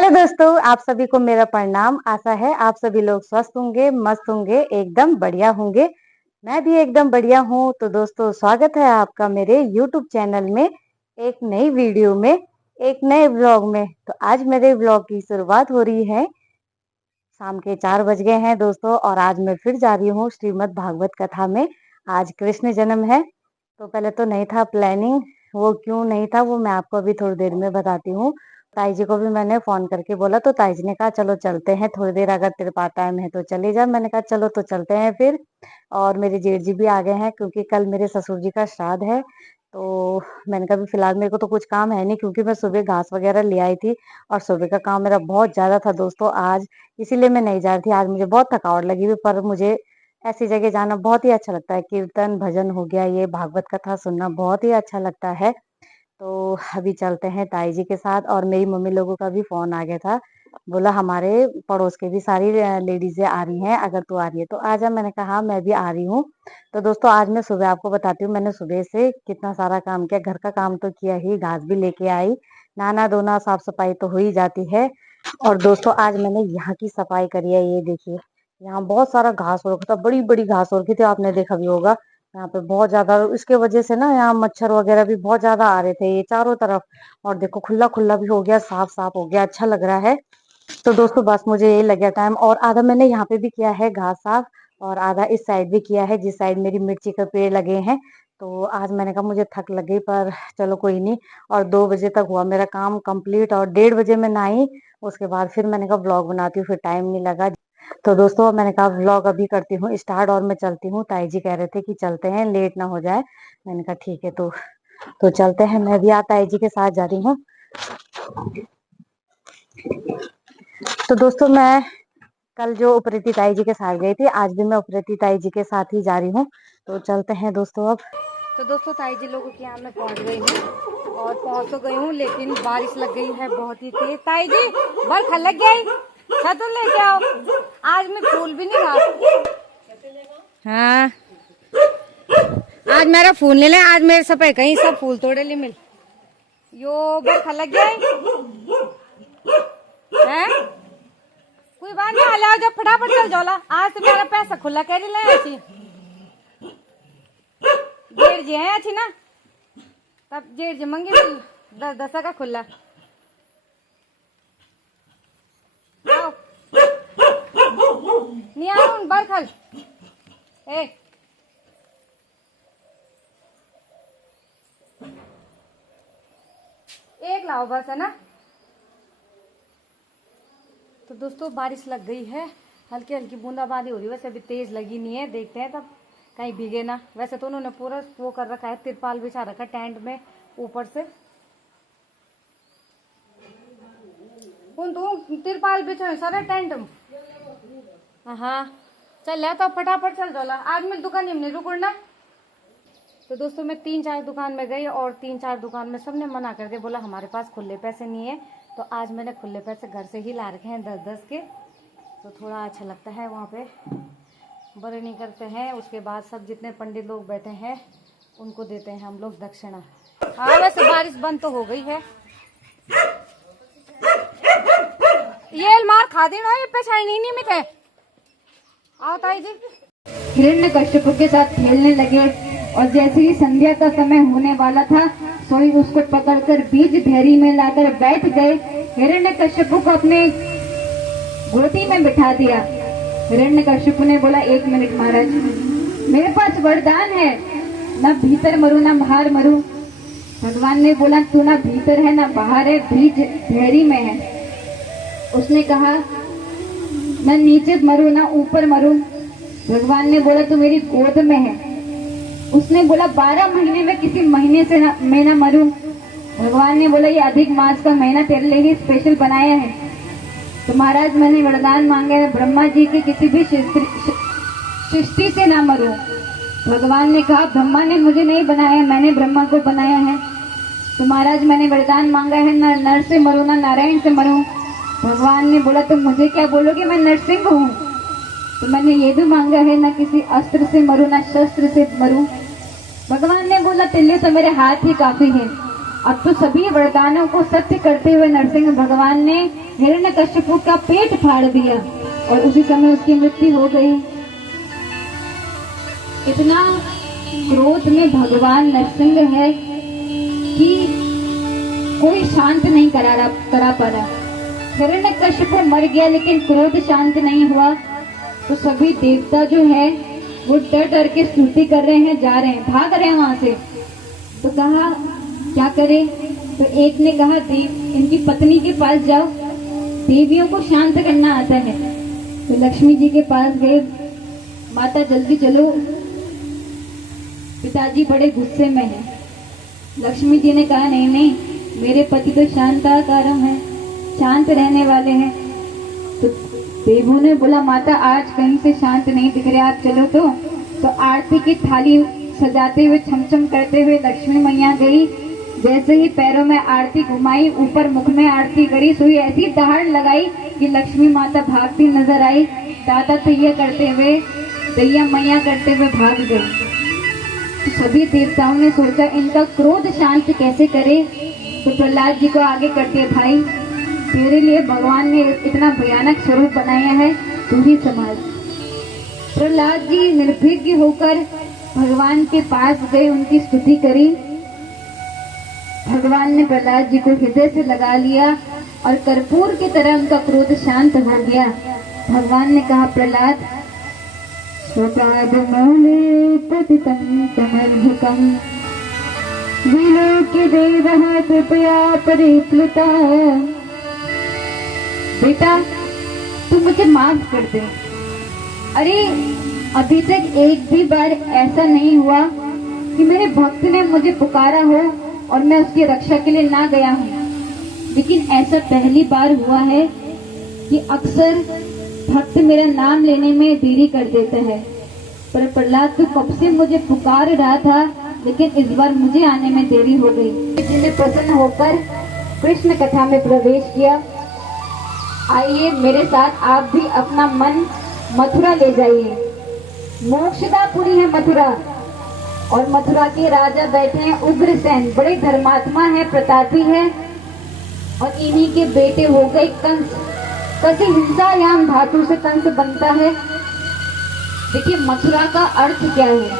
Hello दोस्तों, आप सभी को मेरा प्रणाम। आशा है आप सभी लोग स्वस्थ होंगे, मस्त होंगे, एकदम बढ़िया होंगे। मैं भी एकदम बढ़िया हूँ। तो दोस्तों, स्वागत है आपका मेरे यूट्यूब चैनल में एक नई वीडियो में, एक नए ब्लॉग में। तो आज मेरे ब्लॉग की शुरुआत हो रही है। शाम के 4 बज गए हैं दोस्तों, और आज मैं फिर जा रही हूँ श्रीमद् भागवत कथा में। आज कृष्ण जन्म है। तो पहले तो नहीं था प्लानिंग, वो क्यों नहीं था वो मैं आपको अभी थोड़ी देर में बताती हूँ। ताई जी को भी मैंने फोन करके बोला, तो ताई जी ने कहा चलो चलते हैं थोड़ी देर, अगर तेरे पास टाइम है तो चले जा। मैंने कहा चलो तो चलते हैं फिर। और मेरे जेठ जी भी आ गए हैं, क्योंकि कल मेरे ससुर जी का श्राद्ध है। तो मैंने कहा फिलहाल मेरे को तो कुछ काम है नहीं, क्योंकि मैं सुबह घास वगैरह ले आई थी, और सुबह का काम मेरा बहुत ज्यादा था दोस्तों आज। इसीलिए मैं नहीं जा रही थी। आज मुझे बहुत थकावट लगी हुई, पर मुझे ऐसी जगह जाना बहुत ही अच्छा लगता है। कीर्तन भजन हो गया, ये भागवत कथा सुनना बहुत ही अच्छा लगता है। तो अभी चलते हैं ताई जी के साथ। और मेरी मम्मी लोगों का भी फोन आ गया था, बोला हमारे पड़ोस के भी सारी लेडीजें आ रही हैं, अगर तू आ रही है तो आ जा। मैंने कहा हाँ, मैं भी आ रही हूँ। तो दोस्तों, आज मैं सुबह आपको बताती हूँ, मैंने सुबह से कितना सारा काम किया। घर का काम तो किया ही, घास भी लेके आई, नहाना धोना साफ सफाई तो हो ही जाती है। और दोस्तों, आज मैंने यहाँ की सफाई करी है। ये देखिए, यहाँ बहुत सारा घास हो रखा था, बड़ी बड़ी घास हो रखी थी, आपने देखा भी होगा। यहाँ पे बहुत ज्यादा, इसके वजह से ना यहाँ मच्छर वगैरह भी बहुत ज्यादा आ रहे थे ये चारों तरफ। और देखो, खुला खुला भी हो गया, साफ साफ हो गया, अच्छा लग रहा है। तो दोस्तों, बस मुझे यही लग गया टाइम। और आधा मैंने यहाँ पे भी किया है घास साफ, और आधा इस साइड भी किया है, जिस साइड मेरी मिर्ची के पेड़ लगे हैं। तो आज मैंने कहा मुझे थक लगी, पर चलो कोई नहीं। और 2 बजे तक हुआ मेरा काम कंप्लीट, और 1:30 बजे मैं नहाई। उसके बाद फिर मैंने कहा ब्लॉग बनाती हूँ, फिर टाइम नहीं लगा। तो दोस्तों, मैंने कहा व्लॉग अभी करती हूँ स्टार्ट, और मैं चलती हूँ। ताई जी कह रहे थे कि चलते हैं, लेट ना हो जाए। मैंने कहा ठीक है, तो चलते हैं। मैं भी आज ताई जी के साथ जा रही हूँ। तो दोस्तों, मैं कल जो उपरीति ताई जी के साथ गई थी, आज भी मैं उपरीति ताई जी के साथ ही जा रही हूँ। तो चलते हैं दोस्तों अब। तो दोस्तों, ताई जी लोगों के यहाँ मैं पहुँच गई हूँ, और पहुँच तो गई हूँ, लेकिन बारिश लग गई है बहुत ही तेज। ताई जी बरखा लग गई, छतुल लेके आओ। आज मैं फूल भी नहीं रहा। हाँ, आज मेरा फूल ले ले, आज मेरे सब कहीं सब फूल तोड़े ले मिल। यो बरखा लग गया है, कोई बात नहीं, हाल जब फटाफट चल जाला। आज तो मेरा पैसा खुला कर ले अच्छी, जेठ जी है अच्छी ना, तब जेठ जी मंगी 10 का खुला। नहीं आऊं बरखल ए एक लाओ बस, है ना। तो दोस्तों, बारिश लग गई है, हल्की हल्की बूंदाबांदी हो रही है, वैसे अभी तेज लगी नहीं है। देखते हैं तब कहीं भीगे ना। वैसे तो उन्होंने पूरा वो कर रखा है, तिरपाल बिछा रखा है टेंट में ऊपर से। उन तो तिरपाल बिछा सारा टेंट में। हाँ चल तो फटाफट चल जाला, आज मैं दुकान में नहीं रुकना। तो दोस्तों, मैं 3-4 दुकान में गई, और 3-4 दुकान में सबने मना कर दिया, बोला हमारे पास खुले पैसे नहीं है। तो आज मैंने खुले पैसे घर से ही ला रखे हैं 10-10 के। तो थोड़ा अच्छा लगता है, वहाँ पे बड़े नहीं करते हैं। उसके बाद सब जितने पंडित लोग बैठे हैं उनको देते हैं हम लोग दक्षिणा। हाँ, वैसे बारिश बंद तो हो गई है। ये मार खा देना, ये पेशानी नहीं में थे। आओ ताई जी। हिरण्यकश्यप के साथ खेलने लगे, और जैसे ही संध्या का समय होने वाला था, सोई उसको पकड़कर बीज भेरी में लाकर बैठ गए। हिरण्यकश्यप को अपने गोदी में बिठा दिया। हिरण्यकश्यप ने बोला 1 मिनट महाराज, मेरे पास वरदान है, न भीतर मरू न बाहर मरू। भगवान ने बोला तू ना भीतर है ना बाहर है, बीज भेरी में है। उसने कहा न नीचे मरू ना ऊपर मरू। भगवान ने बोला तू मेरी गोद में है। उसने बोला 12 महीने में किसी महीने से मैं ना मरूं। भगवान ने बोला ये अधिक मास का महीना तेरे लिए ही स्पेशल बनाया है। तो महाराज, मैंने वरदान मांगा है ब्रह्मा जी की किसी भी सृष्टि से ना मरूं। भगवान ने कहा ब्रह्मा ने मुझे नहीं बनाया, मैंने ब्रह्मा को बनाया है। तो महाराज, मैंने वरदान मांगा है ना नर से मरूं ना नारायण से मरूं। भगवान ने बोला तुम मुझे क्या बोलोगे, मैं नरसिंह हूँ। तो मैंने ये भी मांगा है ना किसी अस्त्र से मरूं ना शस्त्र से मरूं। भगवान ने बोला तेरे लिए तो मेरे हाथ ही काफी है। अब तो सभी वरदानों को सत्य करते हुए नरसिंह भगवान ने हिरण्यकश्यप का पेट फाड़ दिया और उसी समय उसकी मृत्यु हो गई। इतना क्रोध में भगवान नरसिंह है कि कोई शांत नहीं करा पा रहा। हिरण्यकश्यप मर गया लेकिन क्रोध शांत नहीं हुआ। तो सभी देवता जो है वो डर डर के स्तुति कर रहे हैं, जा रहे हैं, भाग रहे हैं वहां से। तो कहा क्या करें? तो एक ने कहा देव इनकी पत्नी के पास जाओ, देवियों को शांत करना आता है। तो लक्ष्मी जी के पास गए, माता जल्दी चलो, पिताजी बड़े गुस्से में हैं। लक्ष्मी जी ने कहा नहीं नहीं, मेरे पति तो शांताकारम है, शांत रहने वाले हैं। तो देवों ने बोला माता आज कहीं से शांत नहीं दिख रहे, आप चलो। तो आरती की थाली सजाते हुए छमछम करते हुए लक्ष्मी मैया गई। जैसे ही पैरों में आरती घुमाई, ऊपर मुख में आरती करी, सुई ऐसी दहाड़ लगाई कि लक्ष्मी माता भागती नजर आई। दादा तैया करते हुए, दैया मैया करते हुए भाग गई। तो सभी देवताओं ने सोचा इनका क्रोध शांत कैसे करे। तो प्रहलाद जी को आगे करते, भाई तेरे लिए भगवान ने इतना भयानक स्वरूप बनाया है, तू ही संभाल। प्रहलाद जी निर्भीक होकर भगवान के पास गए, उनकी स्तुति करी। भगवान ने प्रहलाद जी को हृदय से लगा लिया और कर्पूर की तरह उनका क्रोध शांत हो गया। भगवान ने कहा प्रहलाद स्वपाद मूले पतितं तमर्भुकं विलोक्य देवः कृपया परिप्लुता। बेटा तू मुझे माफ कर दे। अरे अभी तक एक भी बार ऐसा नहीं हुआ कि मेरे भक्त ने मुझे पुकारा हो और मैं उसकी रक्षा के लिए ना गया हूँ, लेकिन ऐसा पहली बार हुआ है कि अक्सर भक्त मेरा नाम लेने में देरी कर देता है। पर प्रहलाद तू कब से मुझे पुकार रहा था, लेकिन इस बार मुझे आने में देरी हो गई। जिन्हें प्रसन्न होकर कृष्ण कथा में प्रवेश किया। आइए मेरे साथ आप भी अपना मन मथुरा ले जाइए। मोक्षदापुरी है मथुरा और मथुरा के राजा बैठे हैं उग्रसेन, बड़े धर्मात्मा है, प्रतापी है। और इन्हीं के बेटे हो गए कंस। कैसे हिंसायाम धातु से कंस बनता है। देखिए मथुरा का अर्थ क्या है।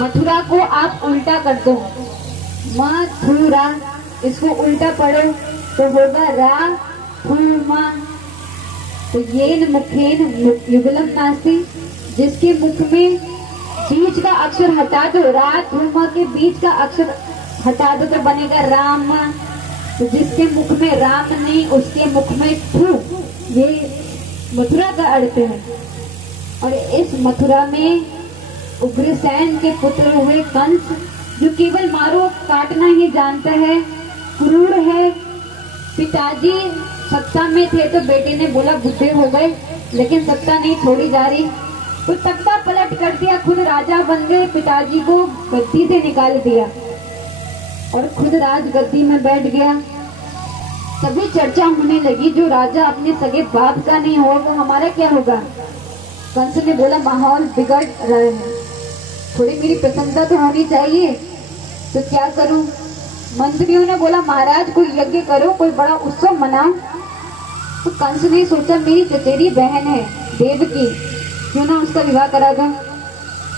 मथुरा को आप उल्टा कर दो, मथुरा, इसको उल्टा पढ़ो तो होगा रा थुमा। तो येन मुखेन युगलम नास्ति, जिसके मुख में बीच का अक्षर हटा दो, रा थुमा के बीच का अक्षर हटा दो तो बनेगा राम। तो जिसके मुख में राम नहीं उसके मुख में थू, ये मथुरा का अर्थ है। और इस मथुरा में उग्रसेन के पुत्र हुए कंस, जो केवल मारो काटना ही जानता है, क्रूर है। पिताजी सत्ता में थे तो बेटे ने बोला बुढ़े हो गए, लेकिन सत्ता नहीं छोड़ी जा रही, तो तख्ता पलट कर दिया, खुद राजा बन गए, पिताजी को गद्दी से निकाल दिया और खुद राज गद्दी में बैठ गया। तभी चर्चा होने लगी, जो राजा अपने सगे बाप का नहीं होगा वो हमारा क्या होगा। कंस ने बोला माहौल बिगड़ रहा है, थोड़ी मेरी प्रसन्नता तो होनी चाहिए, तो क्या करूं। मंत्रियों ने बोला महाराज कोई यज्ञ करो, कोई बड़ा उत्सव मनाओ। तो कंस ने सोचा मेरी चचेरी बहन है देवकी, क्यों ना उसका विवाह करा दूं।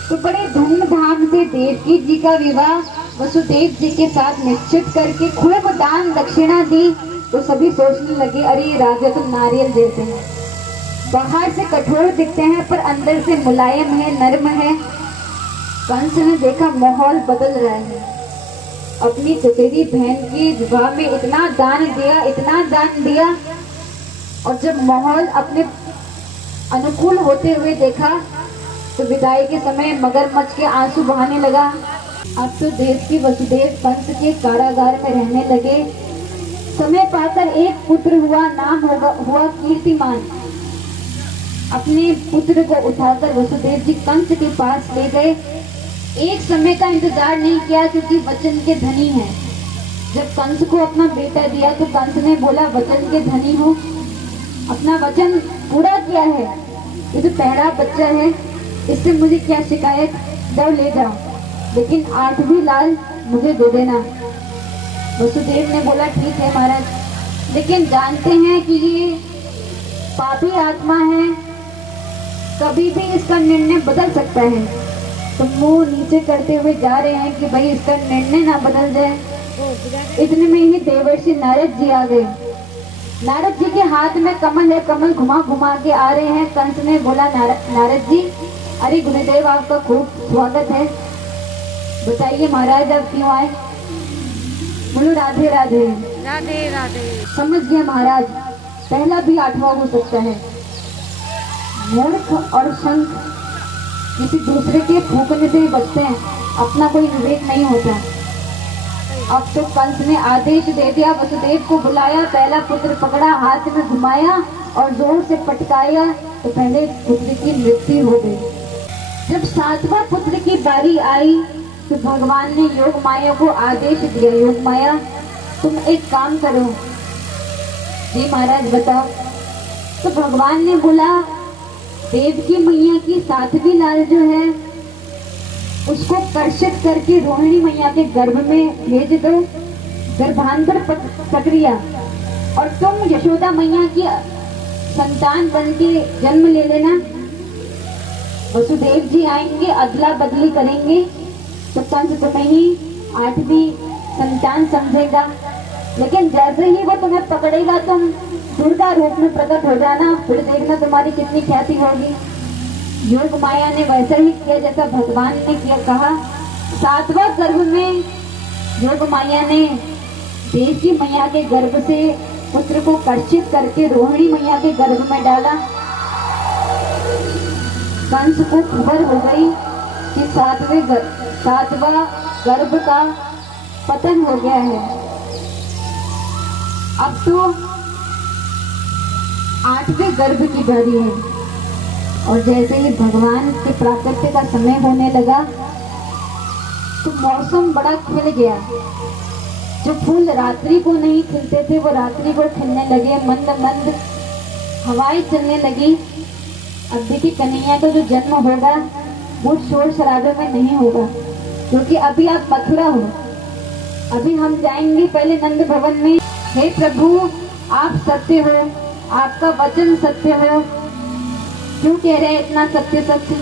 तो बड़े धूमधाम से देवकी जी का विवाह वसुदेव जी के साथ निश्चित करके खूब दान दक्षिणा दी। तो सभी सोचने लगे अरे राजा तो नारियल जैसे हैं, बाहर से कठोर दिखते हैं पर अंदर से मुलायम है, नर्म है। कंस ने देखा माहौल बदल रहा है, अपनी चचेरी बहन की विवाह में इतना दान दिया, इतना दान दिया, और जब माहौल अपने अनुकूल होते हुए देखा तो विदाई के समय मगरमच्छ के आंसू बहाने लगा। अब तो देव की वसुदेव कंस के कारागार में रहने लगे। समय पाकर एक पुत्र हुआ, नाम हुआ कीर्तिमान। अपने पुत्र को उठाकर वसुदेव जी कंस के पास ले गए। एक समय का इंतजार नहीं किया क्योंकि वचन के धनी हैं। जब कंस को अपना बेटा दिया तो कंस ने बोला वचन के धनी हो, अपना वचन पूरा किया है, ये तो पहला बच्चा है, इससे मुझे क्या शिकायत, जाओ ले जाओ, लेकिन 8वीं लाल मुझे दे देना। वसुदेव ने बोला ठीक है महाराज, लेकिन जानते हैं कि ये पापी आत्मा है, कभी भी इसका निर्णय बदल सकता है। तो मुंह नीचे करते हुए जा रहे हैं कि भाई इसका निर्णय ना बदल जाए। इतने में ही देवर्षि नारद जी आ गए। नारद जी के हाथ में कमल है, कमल घुमा घुमा के आ रहे हैं। कंस ने बोला नारद जी, अरे गुरुदेव आपका खूब स्वागत है, बताइए महाराज आप क्यों आए? बोलो राधे राधे। राधे राधे। समझ गया महाराज, पहला भी आठवां हो सकता है। मूर्ख और शंख किसी दूसरे के फूकने से बचते हैं, अपना कोई विवेक नहीं होता। अब तो कंस ने आदेश दे दिया, वसुदेव को बुलाया, पहला पुत्र पकड़ा, हाथ में घुमाया और जोर से पटकाया तो पहले पुत्र की मृत्यु हो गई। जब सातवां पुत्र की बारी आई तो भगवान ने योग माया को आदेश दिया, योग माया तुम एक काम करो। जी महाराज बताओ। तो भगवान ने बोला, देवकी मैया की सातवीं लाल जो है उसको कर्षित करके रोहिणी मैया के गर्भ में भेज दो, गर्भांतर प्रक्रिया, और तुम यशोदा मैया की संतान बन के जन्म ले लेना। वसुदेव जी आएंगे, अदला बदली करेंगे तो कंस तुम्हें ही आठवीं संतान समझेगा। लेकिन जैसे ही वो तुम्हें पकड़ेगा तुम दुर्गा रूप में प्रकट हो जाना, फिर देखना तुम्हारी कितनी ख्याति होगी। योग माया ने वैसा ही किया जैसा भगवान ने किया कहा। सातवां गर्भ में योग माया ने देवकी मैया के गर्भ से पुत्र को कर्षित करके रोहिणी मैया के गर्भ में डाला। कंस को खबर हो गई कि सातवां गर्भ का पतन हो गया है। अब तो आठवें गर्भ की बारी है। और जैसे ही भगवान के प्राकट्य का समय होने लगा तो मौसम बड़ा खिल गया। जो फूल रात्रि को नहीं खिलते थे वो रात्रि को खिलने लगे, मंद मंद हवाएं चलने लगी। अब देखिए कन्हैया का जो जन्म होगा वो शोर शराबे में नहीं होगा, क्योंकि अभी आप मथुरा हो। अभी हम जाएंगे पहले नंद भवन में। हे प्रभु आप सत्य हो, आपका वचन सत्य हो। क्यों कह रहे हैं इतना सत्य सत्य?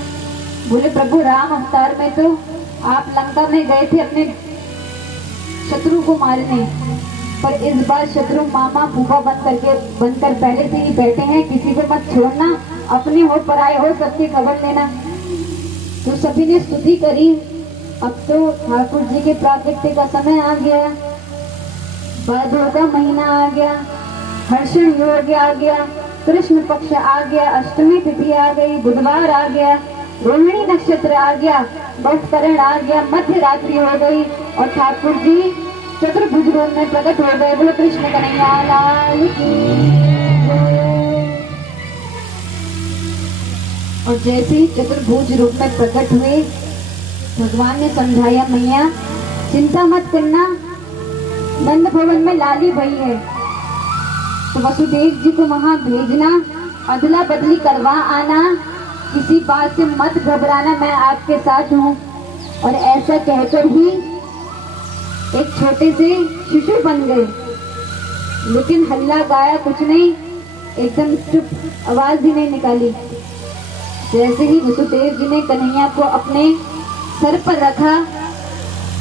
बोले प्रभु राम अवतार में तो आप लंका में गए थे अपने शत्रु को मारने, पर इस बार शत्रु मामा फूफा बनकर पहले से ही बैठे हैं। किसी को मत छोड़ना, अपने हो पराये हो सबकी खबर लेना। तो सभी ने स्तुति करी। अब तो ठाकुर जी के प्राकट्य का समय आ गया, भादों का महीना आ गया, हर्षण योग आ गया, कृष्ण पक्ष आ गया, अष्टमी तिथि आ गई, बुधवार आ गया, रोहिणी नक्षत्र आ गया, बटकरण आ गया, मध्य रात्रि हो गई और ठाकुर जी चतुर्भुज रूप में प्रकट हो गए। बोलो कृष्ण कन्हैया लाल की। और जैसे ही चतुर्भुज रूप में प्रकट हुए भगवान ने समझाया, मैया चिंता मत करना, नंद भवन में लाली भई है तो वसुदेव जी को वहां भेजना, अदला बदली करवा आना, किसी बात से मत घबराना, मैं आपके साथ हूँ। और ऐसा कहकर ही एक छोटे से शिशु बन गए, लेकिन हल्ला गाया कुछ नहीं, एकदम चुप, आवाज भी नहीं निकाली। जैसे ही वसुदेव जी ने कन्हैया को अपने सर पर रखा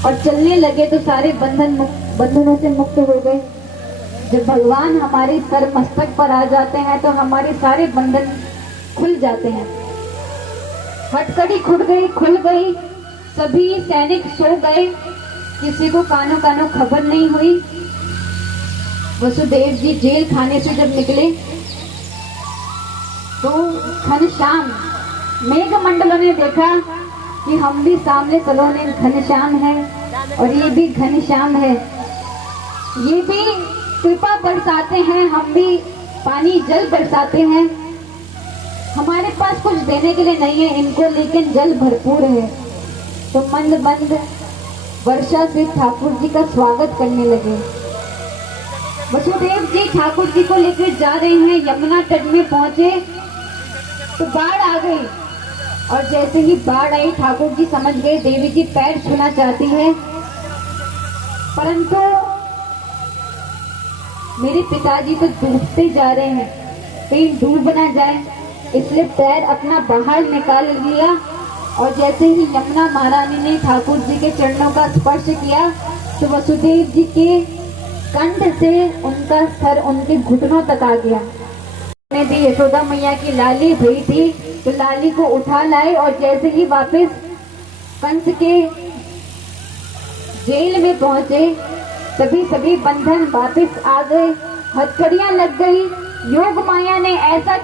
और चलने लगे तो सारे बंधनों से मुक्त हो गए। जब भगवान हमारे सर मस्तक पर आ जाते हैं तो हमारे सारे बंधन खुल जाते हैं। हथकड़ी खुल गई, सभी सैनिक सो गए, किसी को कानो कानो खबर नहीं हुई। वसुदेव जी जेल खाने से जब निकले तो घनश्याम मेघ मंडलों ने देखा कि हम भी सामने सलोने घनश्याम है और ये भी घनश्याम है, ये भी कृपा बरसाते हैं, हम भी पानी जल बरसाते हैं। हमारे पास कुछ देने के लिए नहीं है इनको, लेकिन जल भरपूर है। तो मंद मंद वर्षा से ठाकुर जी का स्वागत करने लगे। वसुदेव जी ठाकुर जी को लेकर जा रहे हैं, यमुना तट में पहुंचे तो बाढ़ आ गई। और जैसे ही बाढ़ आई ठाकुर जी समझ गए देवी जी पैर छूना चाहती है, परंतु मेरे पिताजी तो डूबते जा रहे हैं, कहीं डूब ना जाए, इसलिए पैर अपना बाहर निकाल लिया और जैसे ही यमुना महारानी ने ठाकुर जी के चरणों का स्पर्श किया तो वसुदेव जी के कंठ से उनका सर उनके घुटनों तक आ गया। ने दी यशोदा मैया की लाली हुई थी तो लाली को उठा लाए और जैसे ही वापस कंस के जेल में पहुंचे तभी सभी बंधन वापस आ गए, हथकड़ियां लग गई। योग माया ने ऐसा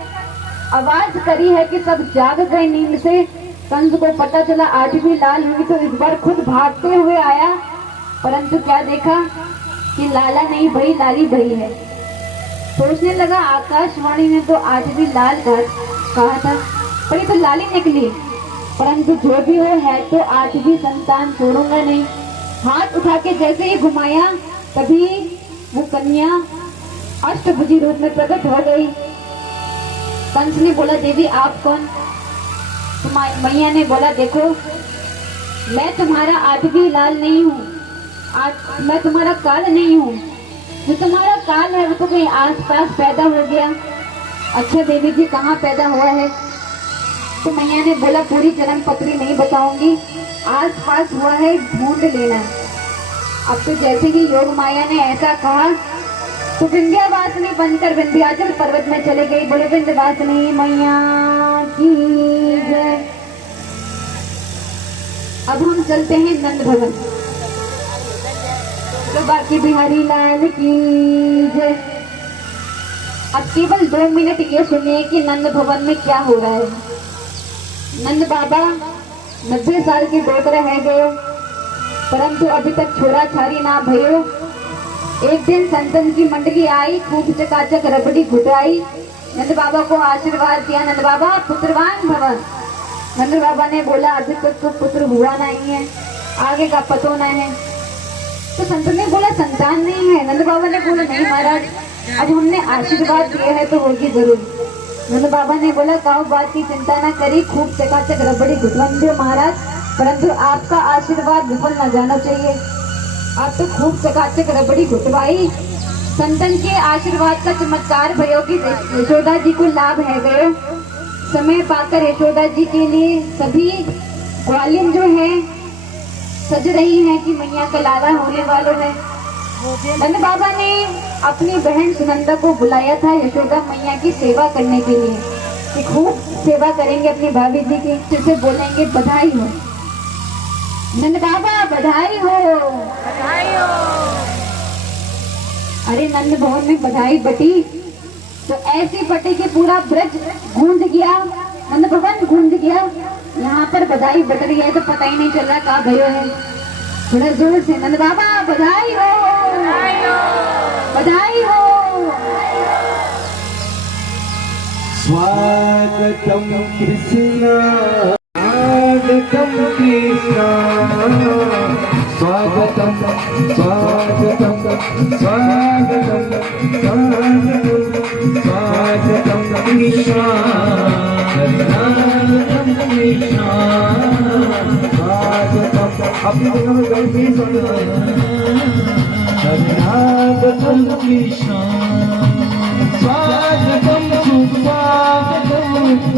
आवाज करी है कि सब जाग गए नींद से। कंस को पता चला आठवीं लाल हुई तो इस बार खुद भागते हुए आया, परंतु क्या देखा कि लाला नहीं भई लाली भई है। सोचने लगा आकाशवाणी ने तो आठवीं लाल कहा था, पर ये तो लाली निकली। परंतु जो भी हो है तो आठवीं संतान छोड़ूंगा नहीं। हाथ उठा के जैसे ही घुमाया तभी वो कन्या अष्टभुजी रूप में प्रकट हो गई। कंस ने बोला देवी आप कौन? मैया ने बोला देखो मैं तुम्हारा आठवीं लाल नहीं हूँ, मैं तुम्हारा काल नहीं हूँ, जो तुम्हारा काल है वो तो कहीं आसपास पैदा हो गया। अच्छा देवी जी कहाँ पैदा हुआ है? तो मैया ने बोला पूरी जन्म पत्री नहीं बताऊंगी, आस पास हुआ है ढूंढ लेना। अब तो जैसे ही योग माया ने ऐसा कहा तो विंध्यावासिनी बनकर विंध्याचल पर्वत में चले गई। बोले विंध्यवासिनी मैया की जय। अब हम चलते हैं नंद भवन, तो बाकी बिहारी लाल की जय। अब केवल 2 मिनट ये सुनिए कि नंद भवन में क्या हो रहा है। नंद बाबा 90 साल के डोकरे है गए, परंतु अभी तक छोरा छारी ना भयो। एक दिन संतन की मंडली आई, खूब चकाचक रबड़ी घुटाई, नंद बाबा को आशीर्वाद दिया, नंद बाबा पुत्रवान भवन। नंद बाबा ने बोला अभी तक तो पुत्र हुआ नहीं है, आगे का पतो नहीं है। तो संत ने बोला संतान नहीं है। नंद बाबा ने बोला नहीं महाराज, अब हमने आशीर्वाद दिया है तो होगी जरूर। नंद बाबा ने बोला काऊ बात की चिंता ना करी, खूब चकाचक रबड़ी घुटवन दो महाराज, परंतु आपका आशीर्वाद विफल न जाना चाहिए। आप तो खूब चकाचक रबड़ी घुटवाई, संतन के आशीर्वाद का चमत्कार भयो की यशोदा जी को लाभ है गयो। समय पाकर यशोदा जी के लिए सभी ग्वालिन जो है सज रही है कि मैया का लाला होने वाला है। नंद बाबा ने अपनी बहन सुनंदा को बुलाया था यशोदा मैया की सेवा करने के लिए कि खूब सेवा करेंगे अपनी भाभी जी की, जिसे बोलेंगे बधाई हो नंद बाबा, बधाई हो, बधाई हो। अरे नंद भवन में बधाई बटी तो ऐसी बटी कि पूरा ब्रज गूंज गया, नंद भवन गूंज गया। यहाँ पर बधाई बट रही है तो पता ही नहीं चल रहा कहाँ भयो है। थोड़ा जोर से नंद बाबा बधाई हो, बधाई हो, बधाई हो। स्वागतम कृष्ण, स्वागतम कृष्ण, स्वागतम स्वागतम स्वागतम स्वागतम कृष्ण, स्वागतम कृष्ण, स्वागतम। अपनी जगह में गलती सुनो। स्वागतम कृष्ण, स्वागतम सुस्वागतम,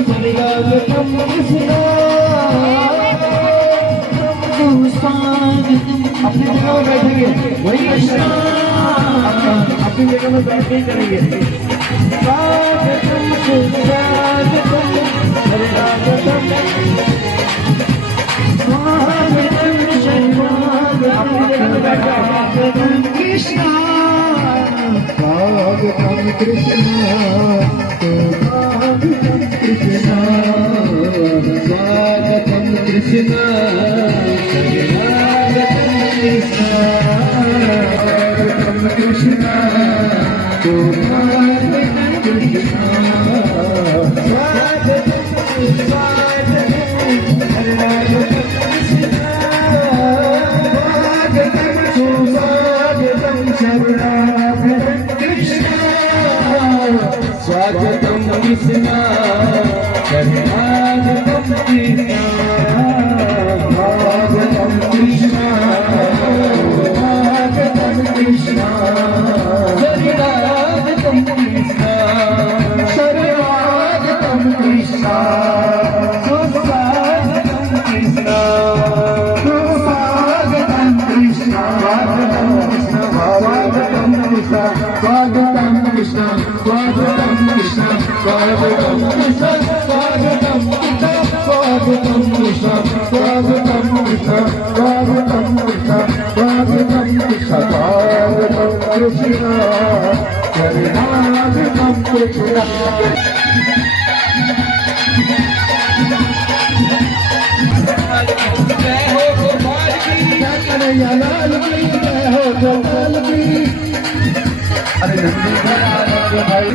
स्वागतम कृष्ण, अपनी जगह में बैठेंगे वही कृष्ण, अपनी जगह में बैठ नहीं करेंगे। स्वागतम सुस्वागतम, स्वागतम स्वागतम कृष्ण, अपनी जगह में बैठा स्वागतम कृष्ण, स्वागतम कृष्ण, स्वागतम कृष्ण, स्वागतम कृष्ण, स्वागतम कृष्ण, स्वागतम कृष्ण, स्वागतम कृष्ण, स्वागतम कृष्ण, स्वागतम कृष्ण, स्वागतम कृष्ण। स्वागतम कृष्ण स्वागतम कृष्ण स्वागतम कृष्ण स्वागतम कृष्ण स्वागतम कृष्ण स्वागतम कृष्ण स्वागतम कृष्ण स्वागतम कृष्ण स्वागतम कृष्ण स्वागतम कृष्ण कन्हैया लाल की जय हो गोपाल की अरे नंदी भाई